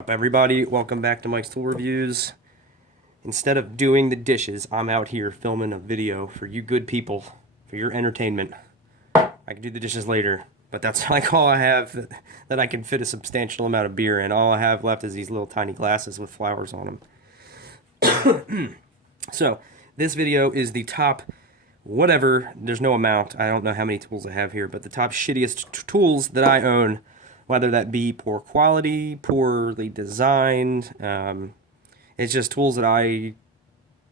Up, everybody? Welcome back to Mike's Tool Reviews. Instead of doing the dishes, I'm out here filming a video for you good people, for your entertainment. I can do the dishes later, but that's like all I have that I can fit a substantial amount of beer in. All I have left is these little tiny glasses with flowers on them. So, this video is the top whatever, there's no amount, I don't know how many tools I have here, but the top shittiest tools that I own, whether that be poor quality, poorly designed. It's just tools that I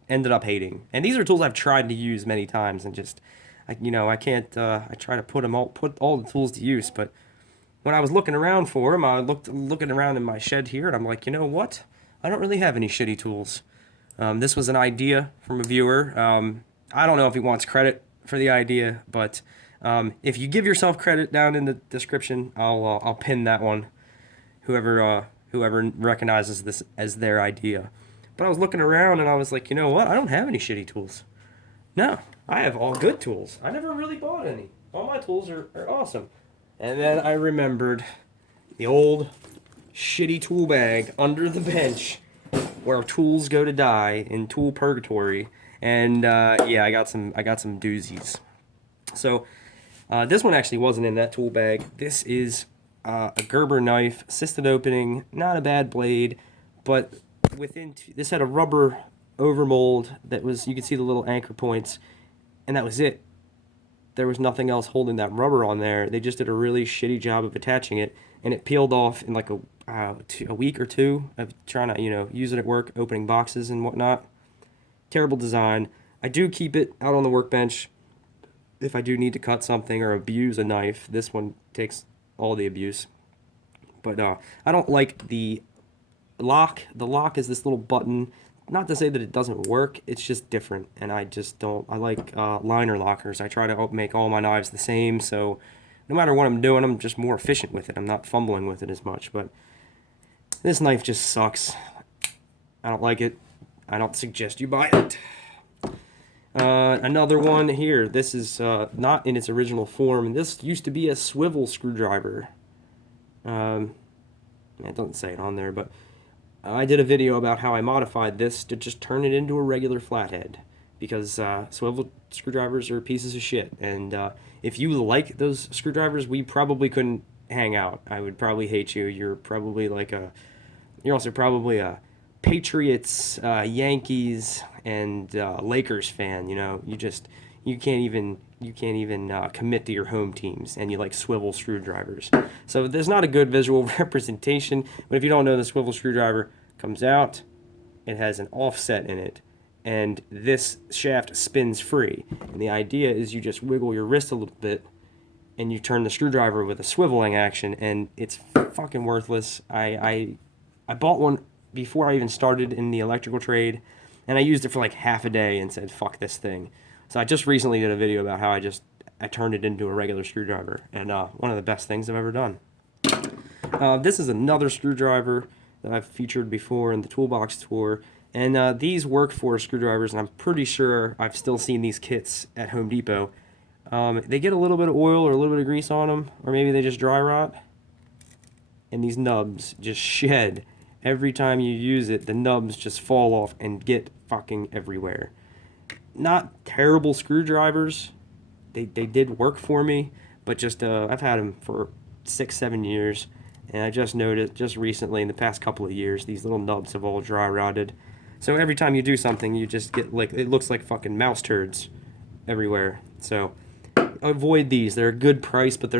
ended up hating. And these are tools I've tried to use many times and just, I can't, I try to put all the tools to use, but when I was looking around for them, I looking around in my shed here, and I'm like, you know what? I don't really have any shitty tools. This was an idea from a viewer. I don't know if he wants credit for the idea, but if you give yourself credit down in the description, I'll pin that one. Whoever recognizes this as their idea. But I was looking around and I was like, you know what? I don't have any shitty tools. No, I have all good tools. I never really bought any. All my tools are awesome. And then I remembered the old shitty tool bag under the bench where tools go to die in tool purgatory. And yeah, I got some doozies. So this one actually wasn't in that tool bag. This is a Gerber knife, assisted opening, not a bad blade, but this had a rubber overmold that was, you could see the little anchor points, and that was it. There was nothing else holding that rubber on there. They just did a really shitty job of attaching it, and it peeled off in like a week or two of trying to, use it at work, opening boxes and whatnot. Terrible design. I do keep it out on the workbench if I do need to cut something or abuse a knife. This one takes all the abuse. But I don't like the lock. The lock is this little button. Not to say that it doesn't work, it's just different, and I just don't. I like liner lockers. I try to make all my knives the same, so no matter what I'm doing, I'm just more efficient with it. I'm not fumbling with it as much, but this knife just sucks. I don't like it. I don't suggest you buy it. Another one here. This is not in its original form. This used to be a swivel screwdriver. It doesn't say it on there, but I did a video about how I modified this to just turn it into a regular flathead, because swivel screwdrivers are pieces of shit. And if you like those screwdrivers, we probably couldn't hang out. I would probably hate you. You're also probably a Patriots, Yankees, and Lakers fan. You can't even commit to your home teams, and you like swivel screwdrivers. So there's not a good visual representation. But if you don't know, the swivel screwdriver comes out, it has an offset in it, and this shaft spins free. And the idea is you just wiggle your wrist a little bit, and you turn the screwdriver with a swiveling action, and it's fucking worthless. I bought one before I even started in the electrical trade, and I used it for like half a day and said, fuck this thing. So I just recently did a video about how I turned it into a regular screwdriver, and one of the best things I've ever done. This is another screwdriver that I've featured before in the Toolbox Tour, and these work for screwdrivers, and I'm pretty sure I've still seen these kits at Home Depot. They get a little bit of oil or a little bit of grease on them, or maybe they just dry rot, and these nubs just shed. Every time you use it, the nubs just fall off and get fucking everywhere. Not terrible screwdrivers. They did work for me, but just I've had them for 6-7 years, and I just noticed just recently in the past couple of years these little nubs have all dry rotted. So every time you do something, you just get it looks like fucking mouse turds everywhere. So avoid these. They're a good price, but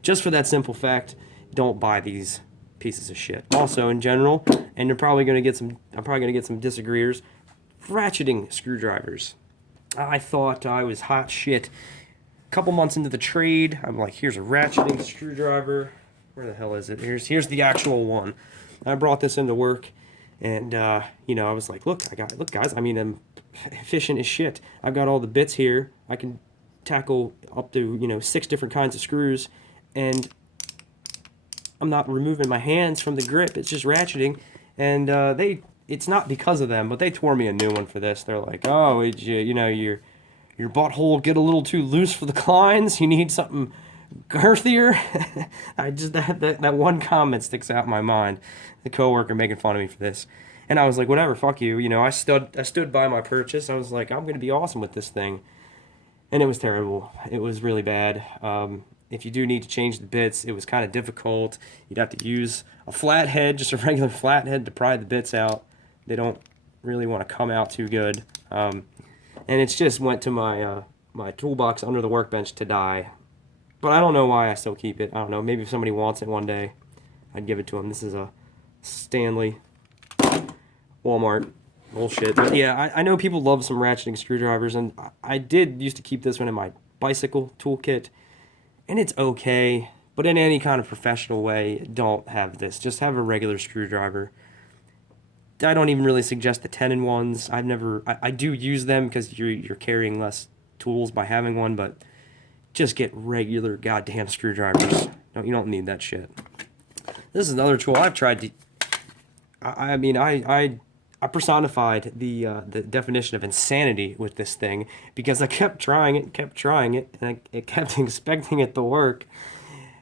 just for that simple fact, don't buy these pieces of shit. Also, in general, and I'm probably gonna get some disagreeers, ratcheting screwdrivers. I thought I was hot shit. A couple months into the trade, I'm like, here's a ratcheting screwdriver. Where the hell is it? Here's the actual one. I brought this into work, and I was like, look guys, I'm efficient as shit. I've got all the bits here. I can tackle up to 6 different kinds of screws, and I'm not removing my hands from the grip. It's just ratcheting, and it's not because of them, but they tore me a new one for this. They're like, oh, your butthole get a little too loose for the clines. You need something girthier. I just that one comment sticks out in my mind. The coworker making fun of me for this, and I was like, whatever, fuck you. You know, I stood by my purchase. I was like, I'm gonna be awesome with this thing, and it was terrible. It was really bad. If you do need to change the bits, it was kind of difficult. You'd have to use a flathead, just a regular flathead, to pry the bits out. They don't really want to come out too good. And it just went to my my toolbox under the workbench to die. But I don't know why I still keep it. I don't know. Maybe if somebody wants it one day, I'd give it to them. This is a Stanley Walmart bullshit. But yeah, I know people love some ratcheting screwdrivers, and I did used to keep this one in my bicycle toolkit, and it's okay. But in any kind of professional way, don't have this. Just have a regular screwdriver. I don't even really suggest the 10-in-1s. I do use them because you're carrying less tools by having one, but just get regular goddamn screwdrivers. No, you don't need that shit. This is another tool I've tried to. I personified the definition of insanity with this thing because I kept trying it, and I kept expecting it to work,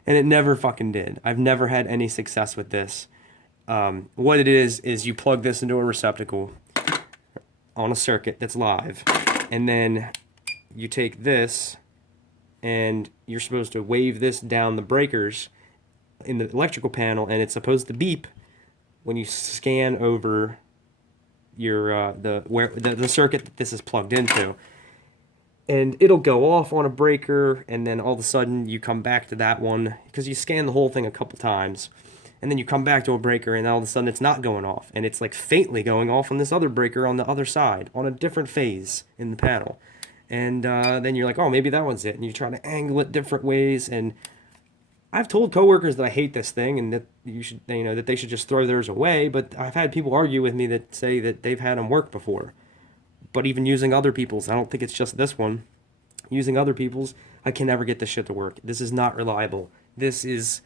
and it never fucking did. I've never had any success with this. What it is you plug this into a receptacle on a circuit that's live, and then you take this and you're supposed to wave this down the breakers in the electrical panel, and it's supposed to beep when you scan over your the circuit that this is plugged into, and it'll go off on a breaker, and then all of a sudden you come back to that one because you scan the whole thing a couple times, and then you come back to a breaker, and all of a sudden it's not going off, and it's like faintly going off on this other breaker on the other side on a different phase in the panel. And then you're like, oh, maybe that one's it. And you try to angle it different ways. And I've told coworkers that I hate this thing and that that they should just throw theirs away. But I've had people argue with me that say that they've had them work before. But even using other people's, I don't think it's just this one. Using other people's, I can never get this shit to work. This is not reliable. This is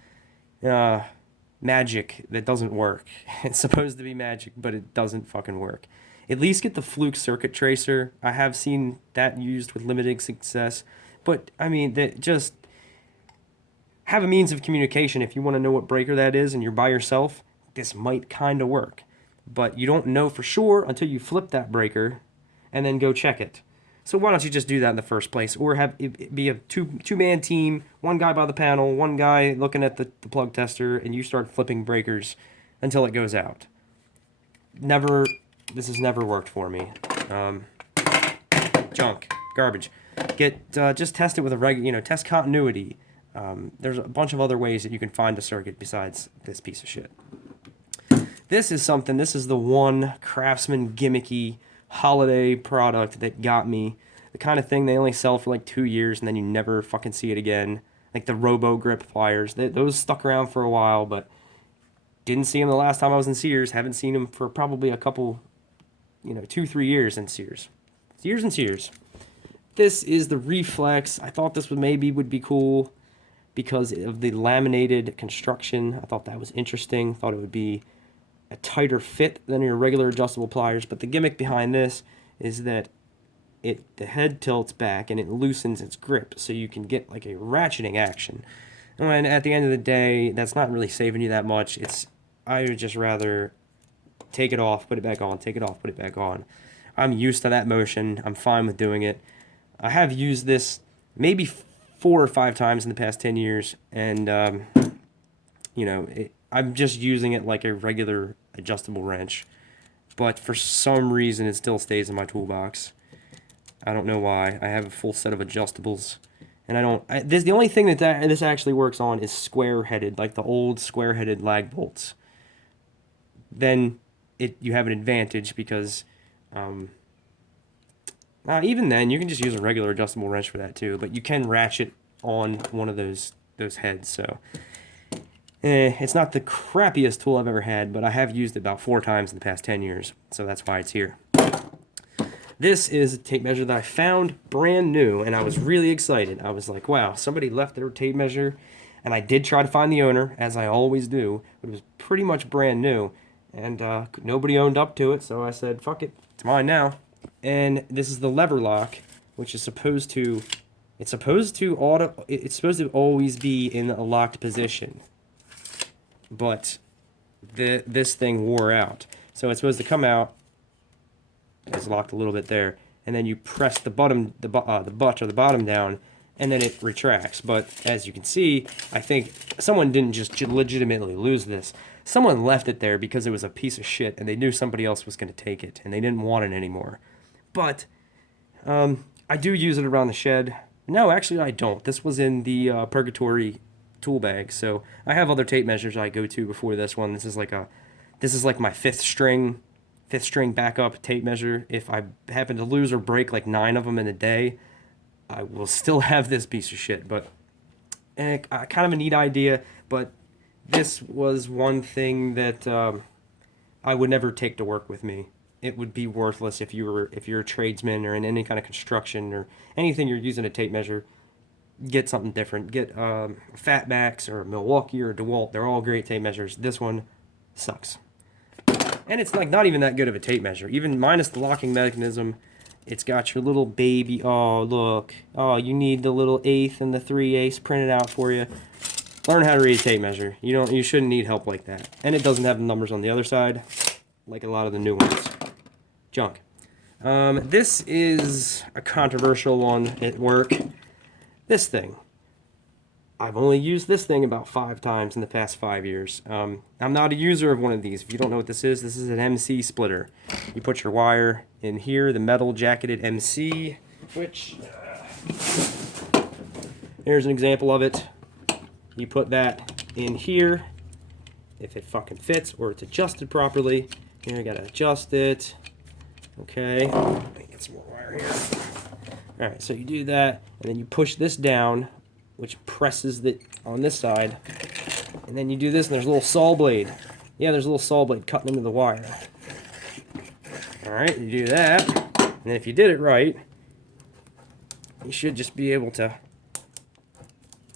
magic that doesn't work. It's supposed to be magic, but it doesn't fucking work. At least get the Fluke circuit tracer. I have seen that used with limited success. But, I mean, just have a means of communication. If you want to know what breaker that is and you're by yourself, this might kind of work. But you don't know for sure until you flip that breaker and then go check it. So why don't you just do that in the first place? Or have it be a two-man team, one guy by the panel, one guy looking at the plug tester, and you start flipping breakers until it goes out. This has never worked for me. Junk, garbage. Just test it with a regular, test continuity. There's a bunch of other ways that you can find a circuit besides this piece of shit. This is the one Craftsman gimmicky holiday product that got me. The kind of thing they only sell for like 2 years and then you never fucking see it again. Like the Robo grip pliers. Those stuck around for a while, but didn't see them the last time I was in Sears. Haven't seen them for probably a couple 2-3 years in Sears. Years and Sears. This is the Reflex. I thought this would be cool because of the laminated construction. I thought that was interesting. Thought it would be a tighter fit than your regular adjustable pliers. But the gimmick behind this is that the head tilts back and it loosens its grip so you can get like a ratcheting action. And at the end of the day, that's not really saving you that much. I would just rather take it off, put it back on, take it off, put it back on. I'm used to that motion. I'm fine with doing it. I have used this maybe 4 or 5 times in the past 10 years, and, I'm just using it like a regular adjustable wrench. But for some reason, it still stays in my toolbox. I don't know why. I have a full set of adjustables, and the only thing that this actually works on is square-headed, like the old square-headed lag bolts. Then you have an advantage because even then you can just use a regular adjustable wrench for that too, but you can ratchet on one of those heads. So it's not the crappiest tool I've ever had, but I have used it about 4 times in the past 10 years, so that's why it's here. This is a tape measure that I found brand new, and I was really excited. I was like, wow, somebody left their tape measure, and I did try to find the owner, as I always do, but it was pretty much brand new. And nobody owned up to it, so I said, fuck it, it's mine now. And this is the lever lock, which is supposed to It's supposed to always be in a locked position, but this thing wore out. So it's supposed to come out. It's locked a little bit there, and then you press the butt or the bottom down, and then it retracts. But as you can see, I think someone didn't just legitimately lose this. Someone left it there because it was a piece of shit, and they knew somebody else was going to take it, and they didn't want it anymore. But I do use it around the shed. No, actually I don't. This was in the Purgatory tool bag, so I have other tape measures I go to before this one. This is like my fifth string backup tape measure. If I happen to lose or break like 9 of them in a day, I will still have this piece of shit. But kind of a neat idea, but this was one thing that I would never take to work with me. It would be worthless if you're a tradesman or in any kind of construction or anything you're using a tape measure. Get something different. Get Fatbacks or Milwaukee or DeWalt. They're all great tape measures. This one sucks. And it's like not even that good of a tape measure. Even minus the locking mechanism, it's got your little baby. Oh, look. Oh, you need the little 1/8 and the 3/8 printed out for you. Learn how to read a tape measure. You shouldn't need help like that. And it doesn't have the numbers on the other side, like a lot of the new ones. Junk. This is a controversial one at work. This thing. I've only used this thing about 5 times in the past 5 years. I'm not a user of one of these. If you don't know what this is an MC splitter. You put your wire in here, the metal jacketed MC, which, here's an example of it. You put that in here, if it fucking fits or it's adjusted properly. Here, I gotta adjust it. Okay, let me get some more wire here. Alright, so you do that, and then you push this down, which presses it on this side. And then you do this, and there's a little saw blade. Yeah, there's a little saw blade cutting into the wire. Alright, you do that. And then if you did it right, you should just be able to...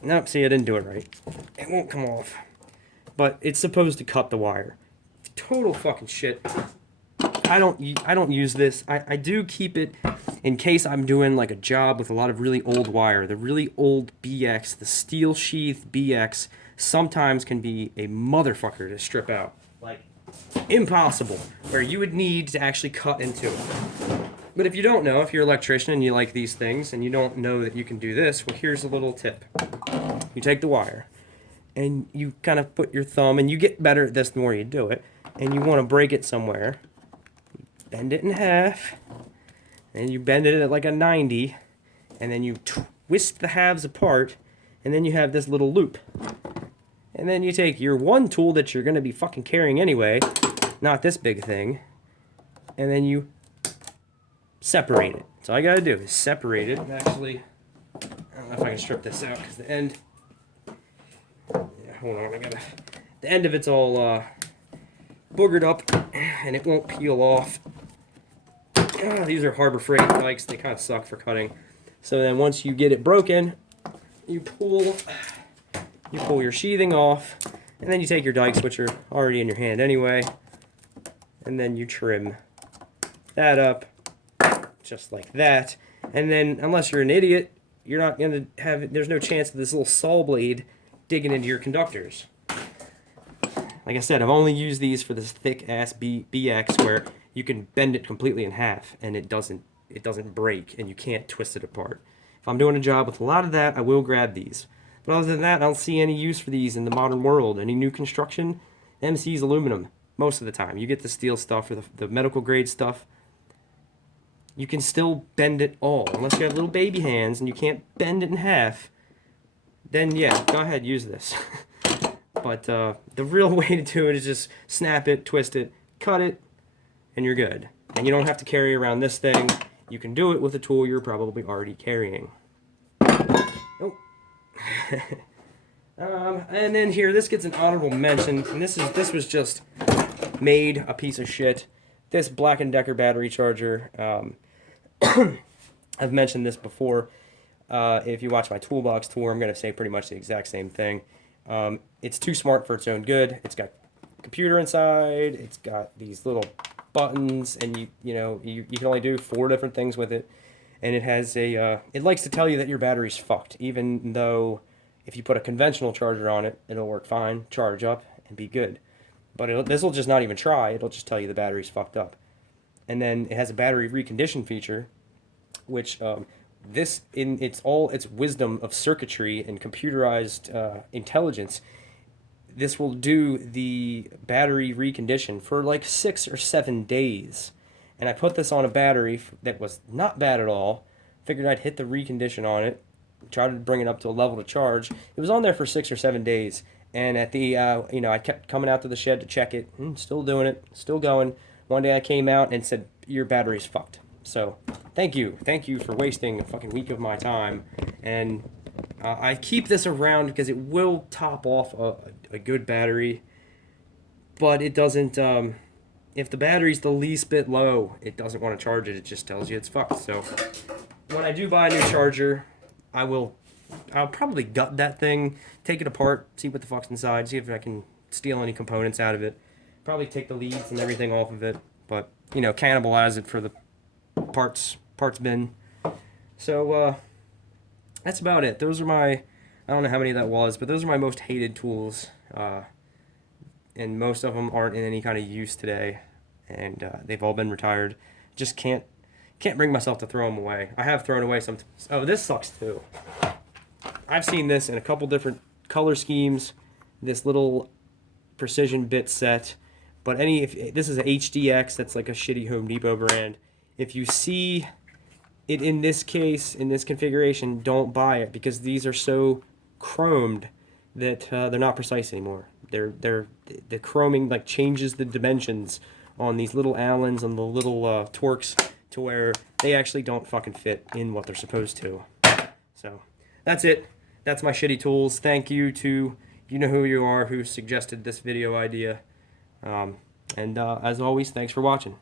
Nope, see, I didn't do it right. It won't come off. But it's supposed to cut the wire. Total fucking shit. I don't use this. I do keep it in case I'm doing like a job with a lot of really old wire. The really old BX, the steel sheath BX, sometimes can be a motherfucker to strip out. Like, impossible. Where you would need to actually cut into it. But if you don't know, if you're an electrician and you like these things and you don't know that you can do this, well, here's a little tip. You take the wire and you kind of put your thumb, and you get better at this the more you do it, and you want to break it somewhere. Bend it in half, and you bend it at like a 90, and then you twist the halves apart, and then you have this little loop. And then you take your one tool that you're going to be fucking carrying anyway, not this big thing, and then you separate it. So all you got to do is separate it. Actually, I don't know if I can strip this out because the end... Yeah, hold on, the end of it's all boogered up, and it won't peel off. These are Harbor Freight dikes. They kind of suck for cutting. So then once you get it broken, you pull your sheathing off, and then you take your dikes, which are already in your hand anyway, and then you trim that up just like that. And then, unless you're an idiot, you're not going to have, there's no chance of this little saw blade digging into your conductors. Like I said, I've only used these for this thick ass BX where you can bend it completely in half and it doesn't break and you can't twist it apart. If I'm doing a job with a lot of that, I will grab these. But other than that, I don't see any use for these in the modern world. Any new construction, MC's aluminum most of the time. You get the steel stuff or the medical grade stuff, you can still bend it all. Unless you have little baby hands and you can't bend it in half, then yeah, go ahead, use this. But the real way to do it is just snap it, twist it, cut it, and you're good. And you don't have to carry around this thing. You can do it with a tool you're probably already carrying. Oh. And then here, this gets an honorable mention, and this was just made a piece of shit. This Black & Decker battery charger, I've mentioned this before. If you watch my toolbox tour, I'm going to say pretty much the exact same thing. It's too smart for its own good. It's got a computer inside. It's got these little buttons, and you can only do 4 different things with it. and it has a, it likes to tell you that your battery's fucked, even though if you put a conventional charger on it, it'll work fine, charge up, and be good. But this will just not even try, it'll just tell you the battery's fucked up. And then it has a battery recondition feature, which this, in its wisdom of circuitry and computerized intelligence, this will do the battery recondition for like 6 or 7 days. And I put this on a battery that was not bad at all. Figured I'd hit the recondition on it, tried to bring it up to a level to charge. It was on there for 6 or 7 days. And at the, I kept coming out to the shed to check it. Still doing it, still going. One day I came out and said, your battery's fucked. So, thank you for wasting a fucking week of my time. And I keep this around because it will top off a good battery. But it doesn't, if the battery's the least bit low, it doesn't want to charge it. It just tells you it's fucked. So, when I do buy a new charger, I'll probably gut that thing, take it apart, see what the fuck's inside, see if I can steal any components out of it. Probably take the leads and everything off of it, but, cannibalize it for the parts bin. So, that's about it. Those are I don't know how many that was, but those are my most hated tools. And most of them aren't in any kind of use today, and they've all been retired. Just can't bring myself to throw them away. I have thrown away some. Oh, this sucks too. I've seen this in a couple different color schemes. This little precision bit set, but if this is an HDX, that's like a shitty Home Depot brand. If you see it in this case, in this configuration, don't buy it because these are so chromed that they're not precise anymore. The chroming like changes the dimensions on these little Allens and the little Torx to where they actually don't fucking fit in what they're supposed to. So that's it. That's my shitty tools. Thank you to you know who you are who suggested this video idea. And as always, thanks for watching.